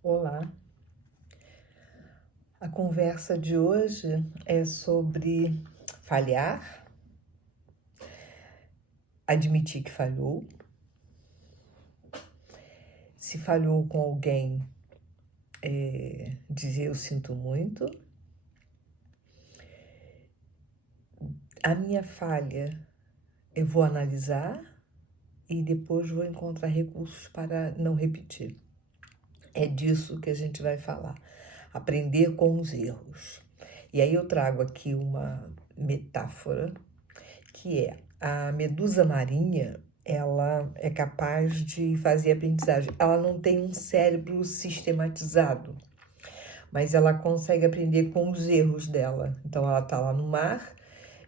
Olá, a conversa de hoje é sobre falhar, admitir que falhou, se falhou com alguém, dizer eu sinto muito, a minha falha eu vou analisar e depois vou encontrar recursos para não repetir. É disso que a gente vai falar, aprender com os erros. E aí eu trago aqui uma metáfora que é a medusa marinha, ela é capaz de fazer aprendizagem. Ela não tem um cérebro sistematizado, mas ela consegue aprender com os erros dela. Então ela está lá no mar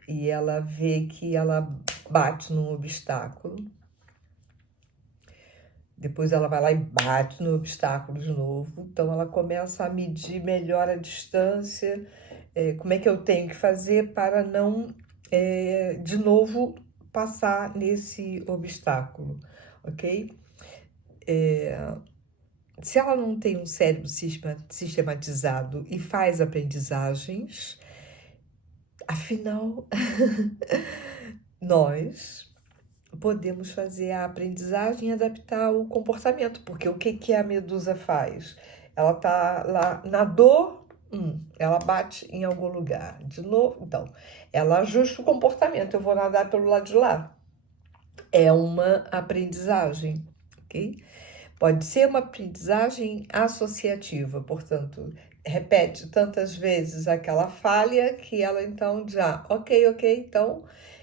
e ela vê que ela bate num obstáculo. Depois ela vai lá e bate no obstáculo de novo. Então ela começa a medir melhor a distância. Como é que eu tenho que fazer para não, de novo, passar nesse obstáculo, ok? Se ela não tem um cérebro sistematizado e faz aprendizagens, afinal, nós podemos fazer a aprendizagem e adaptar o comportamento, porque o que a medusa faz? Ela tá lá, nadou, ela bate em algum lugar. De novo, então, ela ajusta o comportamento, eu vou nadar pelo lado de lá. É uma aprendizagem, ok? Pode ser uma aprendizagem associativa, portanto, repete tantas vezes aquela falha que ela então já, ok, então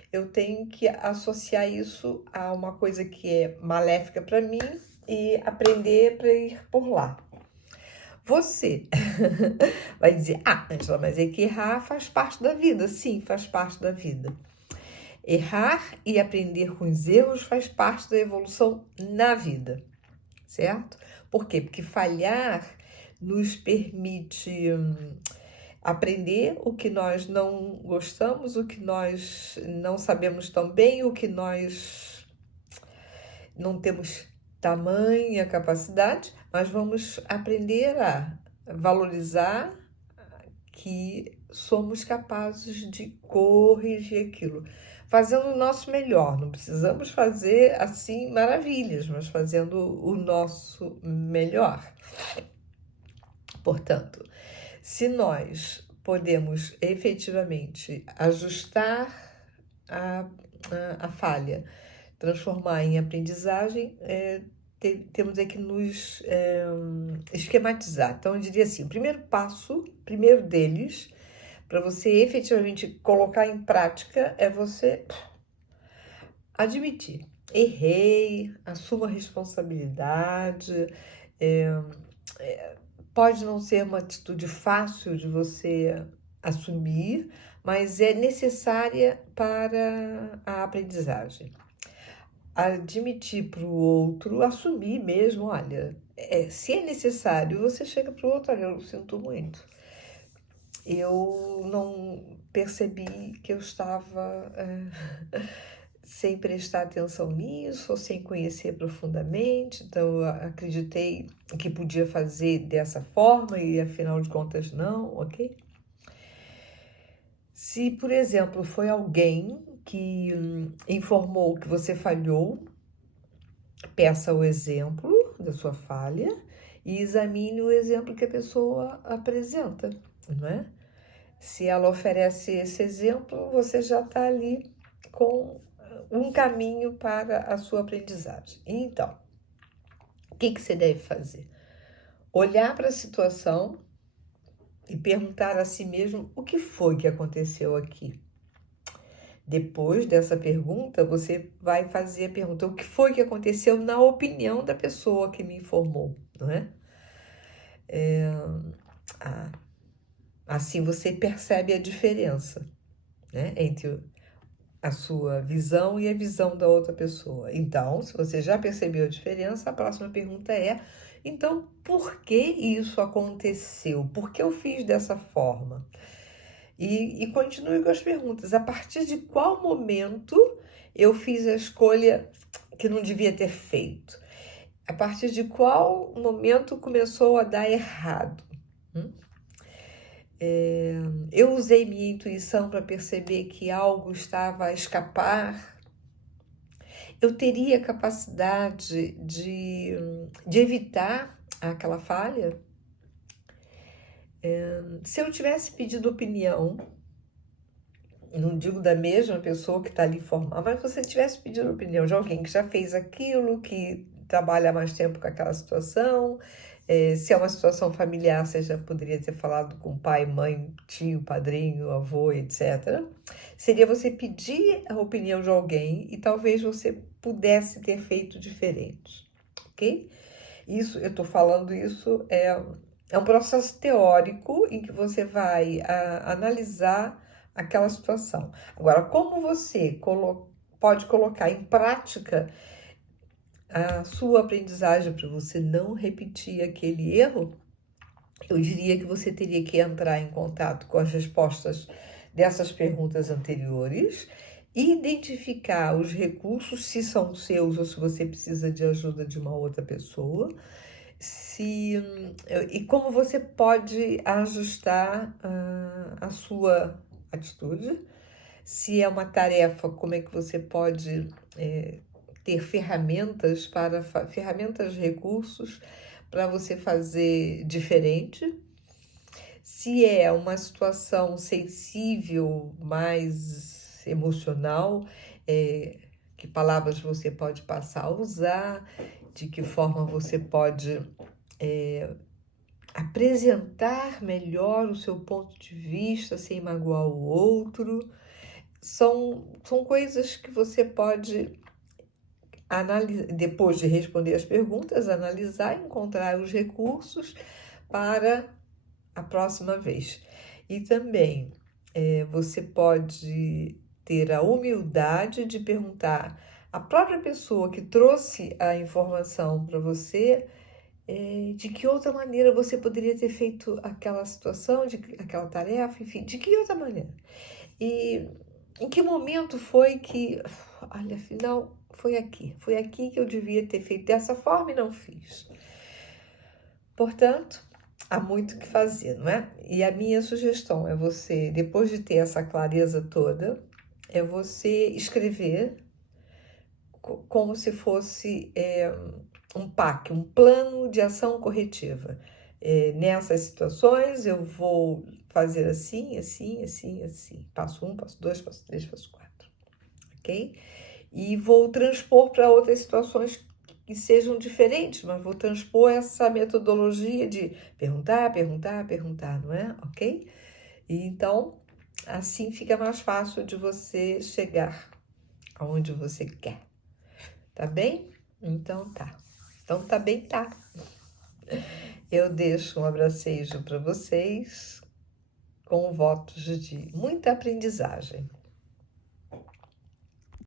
eu tenho que associar isso a uma coisa que é maléfica para mim e aprender para ir por lá. Você vai dizer, Angela, mas é que errar faz parte da vida. Sim, faz parte da vida. Errar e aprender com os erros faz parte da evolução na vida, certo? Por quê? Porque falhar nos permite aprender o que nós não gostamos, o que nós não sabemos tão bem, o que nós não temos tamanha capacidade, mas vamos aprender a valorizar que somos capazes de corrigir aquilo, fazendo o nosso melhor. Não precisamos fazer assim maravilhas, mas fazendo o nosso melhor. Portanto, se nós podemos efetivamente ajustar a falha, transformar em aprendizagem, temos que nos esquematizar. Então, eu diria assim, o primeiro passo, primeiro deles, para você efetivamente colocar em prática, é você admitir. Errei, assuma a responsabilidade. Pode não ser uma atitude fácil de você assumir, mas é necessária para a aprendizagem. Admitir para o outro, assumir mesmo, olha, se é necessário, você chega para o outro, olha, eu sinto muito. Eu não percebi que eu estava sem prestar atenção nisso, ou sem conhecer profundamente, então eu acreditei que podia fazer dessa forma e afinal de contas não, ok? Se, por exemplo, foi alguém que informou que você falhou, peça o exemplo da sua falha e examine o exemplo que a pessoa apresenta, não é? Se ela oferece esse exemplo, você já está ali com um caminho para a sua aprendizagem. Então, o que você deve fazer? Olhar para a situação e perguntar a si mesmo o que foi que aconteceu aqui. Depois dessa pergunta, você vai fazer a pergunta: o que foi que aconteceu na opinião da pessoa que me informou, não é? Assim você percebe a diferença, né, entre a sua visão e a visão da outra pessoa. Então, se você já percebeu a diferença, a próxima pergunta é: então, por que isso aconteceu? Por que eu fiz dessa forma? E continue com as perguntas. A partir de qual momento eu fiz a escolha que não devia ter feito? A partir de qual momento começou a dar errado? Eu usei minha intuição para perceber que algo estava a escapar. Eu teria capacidade de evitar aquela falha? Se eu tivesse pedido opinião, não digo da mesma pessoa que está ali informando, mas você tivesse pedido opinião de alguém que já fez aquilo, que trabalha há mais tempo com aquela situação, se é uma situação familiar, você já poderia ter falado com pai, mãe, tio, padrinho, avô, etc. Seria você pedir a opinião de alguém e talvez você pudesse ter feito diferente, ok? Isso, eu estou falando isso, é um processo teórico em que você vai analisar aquela situação. Agora, como você pode colocar em prática a sua aprendizagem para você não repetir aquele erro, eu diria que você teria que entrar em contato com as respostas dessas perguntas anteriores e identificar os recursos, se são seus ou se você precisa de ajuda de uma outra pessoa, e como você pode ajustar a sua atitude. Se é uma tarefa, como é que você pode ter ferramentas, recursos para você fazer diferente. Se é uma situação sensível, mais emocional, que palavras você pode passar a usar, de que forma você pode apresentar melhor o seu ponto de vista sem magoar o outro. São coisas que você pode analisar, depois de responder as perguntas, analisar e encontrar os recursos para a próxima vez. E também você pode ter a humildade de perguntar à própria pessoa que trouxe a informação para você de que outra maneira você poderia ter feito aquela situação, aquela tarefa, enfim, de que outra maneira. E em que momento foi que, olha, afinal, foi aqui que eu devia ter feito dessa forma e não fiz. Portanto, há muito o que fazer, não é? E a minha sugestão é você, depois de ter essa clareza toda, é você escrever como se fosse um PAC, um plano de ação corretiva. Nessas situações eu vou fazer assim, assim, assim, assim. Passo 1, passo 2, passo 3, passo 4. Ok? E vou transpor para outras situações que sejam diferentes, mas vou transpor essa metodologia de perguntar, perguntar, perguntar, não é? Ok? E então, assim fica mais fácil de você chegar aonde você quer. Tá bem? Então tá. Então tá bem, tá. Eu deixo um abracejo para vocês com votos de muita aprendizagem.